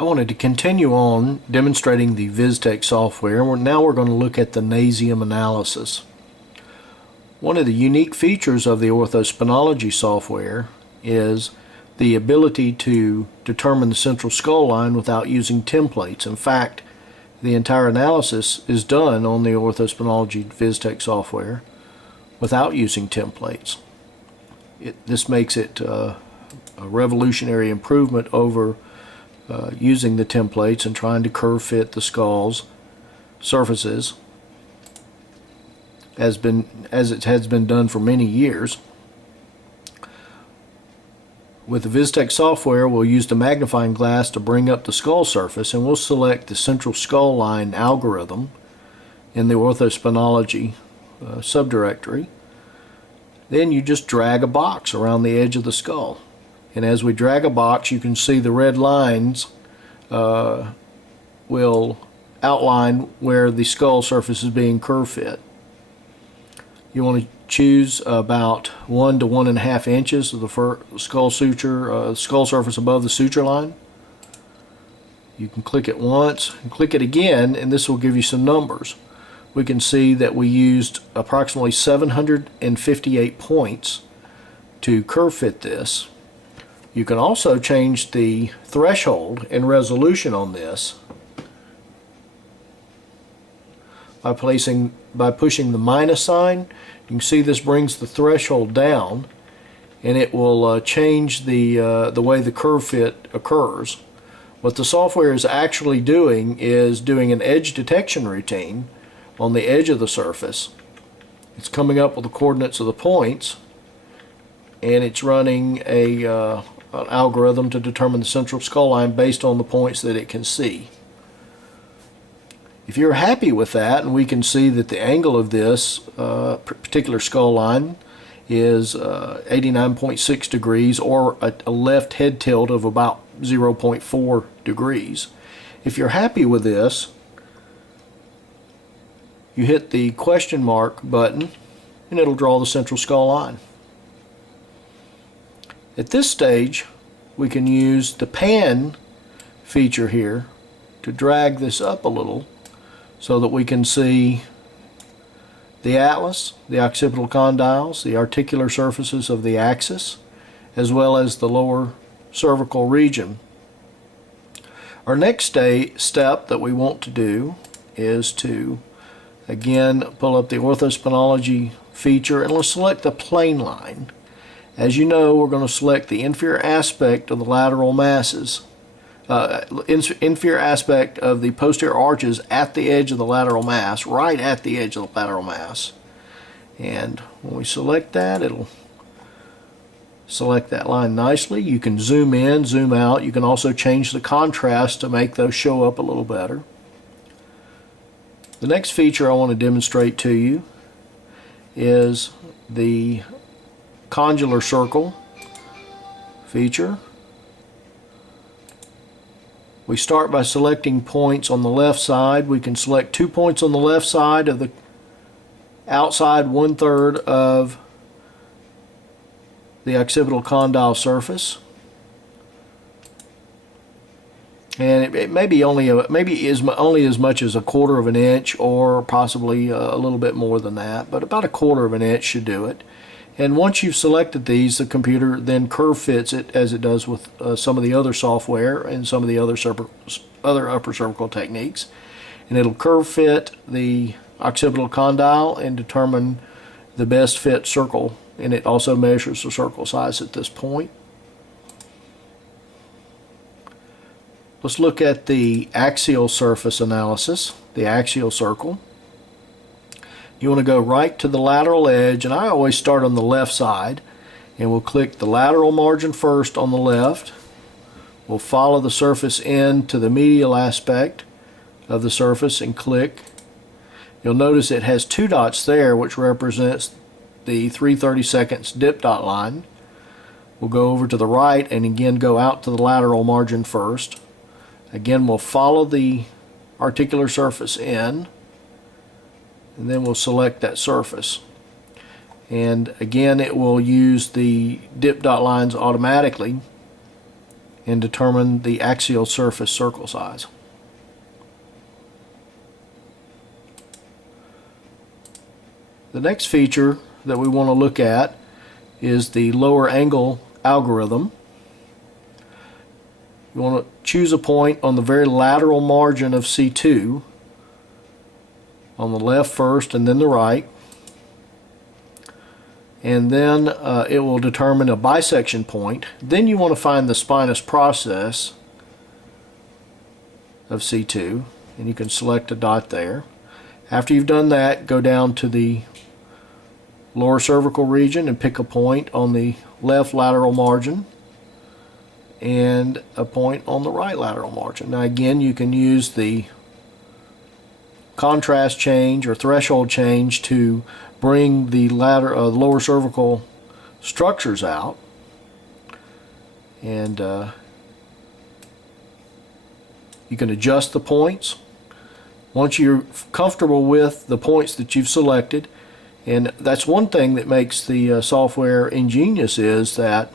I wanted to continue on demonstrating the Viztek software, and now we're going to look at the Nasium analysis. One of the unique features of the orthospinology software is the ability to determine the central skull line without using templates. In fact, the entire analysis is done on the orthospinology Viztek software without using templates. This makes it a revolutionary improvement over using the templates and trying to curve fit the skull's surfaces as it has been done for many years. With the Viztek software, we'll use the magnifying glass to bring up the skull surface, and we'll select the central skull line algorithm in the orthospinology subdirectory. Then you just drag a box around the edge of the skull. And as we drag a box, you can see the red lines will outline where the skull surface is being curve fit. You want to choose about 1 to 1.5 inches of the skull surface above the suture line. You can click it once and click it again, and this will give you some numbers. We can see that we used approximately 758 points to curve fit this. You can also change the threshold and resolution on this by pushing the minus sign. You can see this brings the threshold down, and it will change the way the curve fit occurs. What the software is actually doing is doing an edge detection routine on the edge of the surface. It's coming up with the coordinates of the points, and it's running an algorithm to determine the central skull line based on the points that it can see. If you're happy with that, and we can see that the angle of this particular skull line is 89.6 degrees, or a left head tilt of about 0.4 degrees. If you're happy with this, you hit the question mark button and it'll draw the central skull line. At this stage, we can use the pan feature here to drag this up a little so that we can see the atlas, the occipital condyles, the articular surfaces of the axis, as well as the lower cervical region. Our next step that we want to do is to again pull up the orthospinology feature, and let's select the plane line. As you know, we're going to select the inferior aspect of the lateral masses, inferior aspect of the posterior arches at the edge of the lateral mass, right at the edge of the lateral mass. And when we select that, it'll select that line nicely. You can zoom in, zoom out. You can also change the contrast to make those show up a little better. The next feature I want to demonstrate to you is the condylar circle feature. We start by selecting points on the left side. We can select 2 points on the left side of the outside 1/3 of the occipital condyle surface, and it may be only as much as 1/4 of an inch, or possibly a little bit more than that, but about 1/4 of an inch should do it. And once you've selected these, the computer then curve fits it, as it does with some of the other software and some of the other upper cervical techniques, and it'll curve fit the occipital condyle and determine the best fit circle, and it also measures the circle size at this point. Let's look at the axial surface analysis, the axial circle. You want to go right to the lateral edge, and I always start on the left side, and we'll click the lateral margin first on the left. We'll follow the surface in to the medial aspect of the surface and click. You'll notice it has 2 dots there, which represents the 3/32 dip dot line. We'll go over to the right and again go out to the lateral margin first. Again, we'll follow the articular surface in, and then we'll select that surface. And again, it will use the dip dot lines automatically and determine the axial surface circle size. The next feature that we want to look at is the lower angle algorithm. You want to choose a point on the very lateral margin of C2, on the left first and then the right, and then it will determine a bisection point. Then you want to find the spinous process of C2, and you can select a dot there. After you've done that, go down to the lower cervical region and pick a point on the left lateral margin and a point on the right lateral margin. Now again, you can use the contrast change or threshold change to bring the lower cervical structures out, and you can adjust the points. Once you're comfortable with the points that you've selected, and that's one thing that makes the software ingenious, is that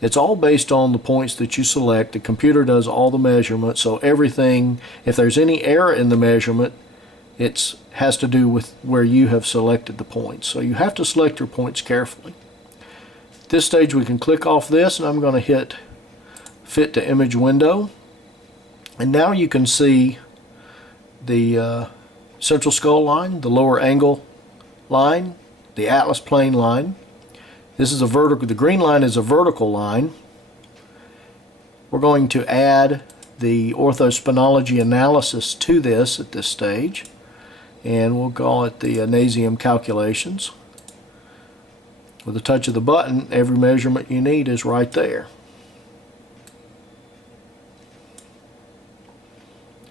it's all based on the points that you select. The computer does all the measurements, so everything, if there's any error in the measurement, it has to do with where you have selected the points. So you have to select your points carefully. At this stage we can click off this, and I'm going to hit Fit to Image Window. And now you can see the central skull line, the lower angle line, the atlas plane line. This is a vertical, the green line is a vertical line. We're going to add the orthospinology analysis to this at this stage, and we'll call it the Nasium calculations. With a touch of the button, every measurement you need is right there.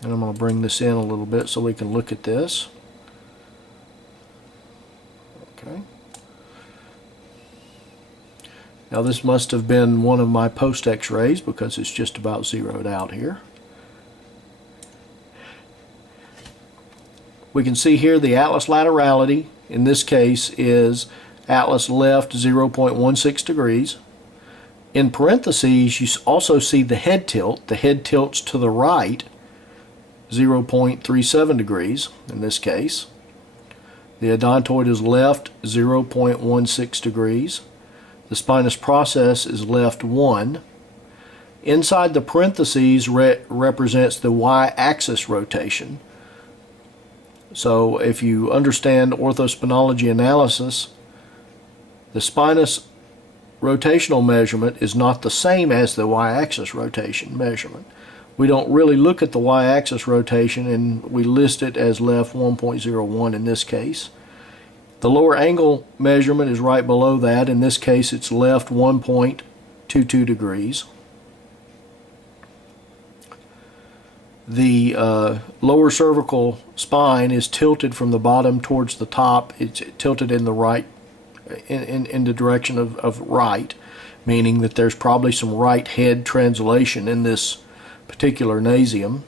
And I'm going to bring this in a little bit so we can look at this. Okay. Now this must have been one of my post x-rays because it's just about zeroed out here. We can see here the atlas laterality in this case is atlas left 0.16 degrees. In parentheses you also see the head tilt. The head tilts to the right 0.37 degrees in this case. The odontoid is left 0.16 degrees. The spinous process is left 1. Inside the parentheses represents the y-axis rotation. So if you understand orthospinology analysis, the spinous rotational measurement is not the same as the y-axis rotation measurement. We don't really look at the y-axis rotation, and we list it as left 1.01 in this case. The lower angle measurement is right below that. In this case it's left 1.22 degrees. The lower cervical spine is tilted from the bottom towards the top. It's tilted in the right, in the direction of right, meaning that there's probably some right head translation in this particular Nasium.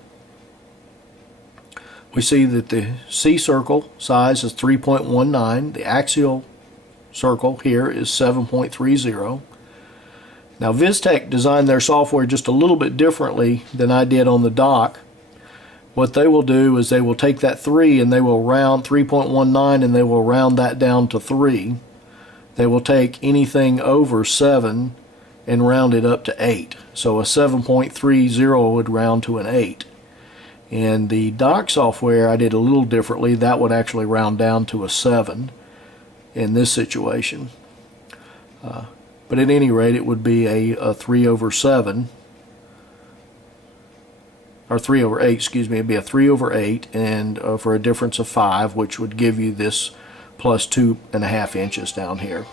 We see that the C circle size is 3.19. The axial circle here is 7.30. Now Viztek designed their software just a little bit differently than I did on the dock. What they will do is they will take that 3 and they will round 3.19 and they will round that down to 3. They will take anything over 7 and round it up to 8. So a 7.30 would round to an 8. In the dock software I did a little differently. That would actually round down to a 7 in this situation. But at any rate it would be a 3 over 7. Or 3 over 8, excuse me, it'd be a 3 over 8, and for a difference of 5, which would give you this plus 2.5 inches down here.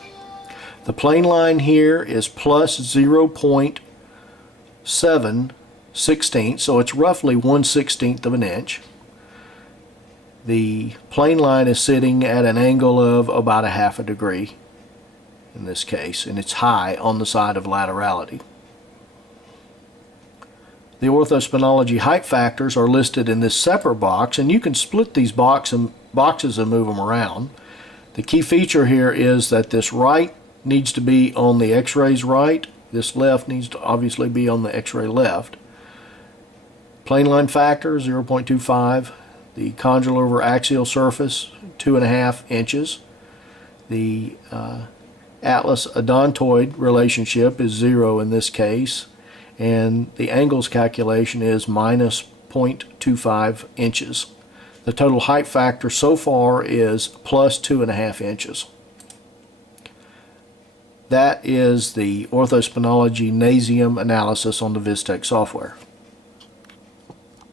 The plane line here is plus 0.7/16, so it's roughly 1/16 of an inch. The plane line is sitting at an angle of about a half a degree in this case, and it's high on the side of laterality. The orthospinology height factors are listed in this separate box, and you can split these boxes and move them around. The key feature here is that this right needs to be on the x-rays right, This left needs to obviously be on the x-ray left. Plane line factor 0.25. The condylar over axial surface 2.5 inches. The atlas odontoid relationship is 0 in this case, and the angles calculation is minus 0.25 inches. The total height factor so far is plus 2.5 inches. That is the orthospinology Nasium analysis on the Viztek software.